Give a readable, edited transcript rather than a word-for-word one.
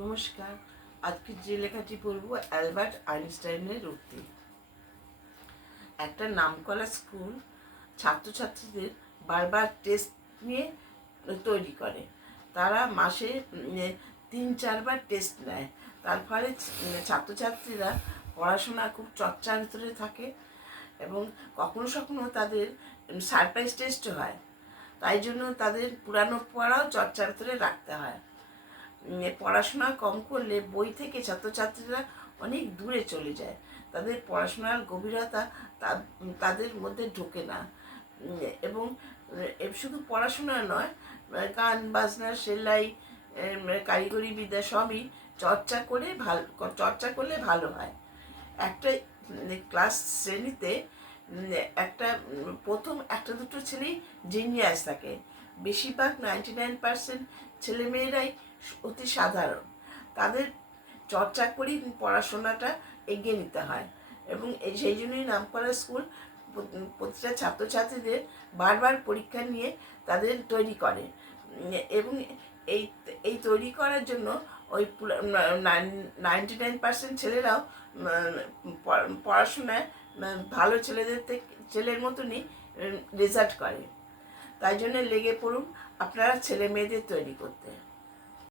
নমস্কার। আজকে যে লেখাটি পড়ব অ্যালবার্ট আইনস্টাইনের উক্তি। একটা নামকরা স্কুল ছাত্রছাত্রীদের বারবার টেস্ট নিয়ে তৈরি করে। তারা মাসে 3-4বার টেস্ট নেয়। তার ফলে ছাত্রছাত্রীরা পড়াশোনা খুব চর্চার ভিতরে থাকে এবং কখনো কখনো তাদের সারপ্রাইজ টেস্টও হয়। তাই জন্য তাদের পুরানো পড়াও চর্চার ভিতরে রাখতে হয়। পড়াশোনা কম করলে বই থেকে ছাত্রছাত্রীরা অনেক দূরে চলে যায়। তাদের পড়াশোনার গভীরতা তাদের মধ্যে ঢোকে না। এবং শুধু পড়াশোনা নয়, গান বাজনা, সেলাই, কারিগরি বিদ্যা সবই চর্চা করলে ভালো হয়। একটা ক্লাস শ্রেণীতে প্রথম একটা দুটো ছেলেই জিনিয়াস থাকে। বেশিরভাগ 99% ছেলেমেয়েরাই অতি সাধারণ। তাদের চর্চা করেই পড়াশোনাটা এগিয়ে নিতে হয় এবং সেই জন্যই নামকরা স্কুল প্রতিটা ছাত্রছাত্রীদের বারবার পরীক্ষা নিয়ে তাদের তৈরি করে এবং এই তৈরি করার জন্য ওই 99% ছেলেরাও পড়াশোনায় ভালো ছেলের মতনই রেজাল্ট করে। তাই জন্য লেগে পড়ুন আপনারা ছেলে মেয়েদের তৈরি করতে।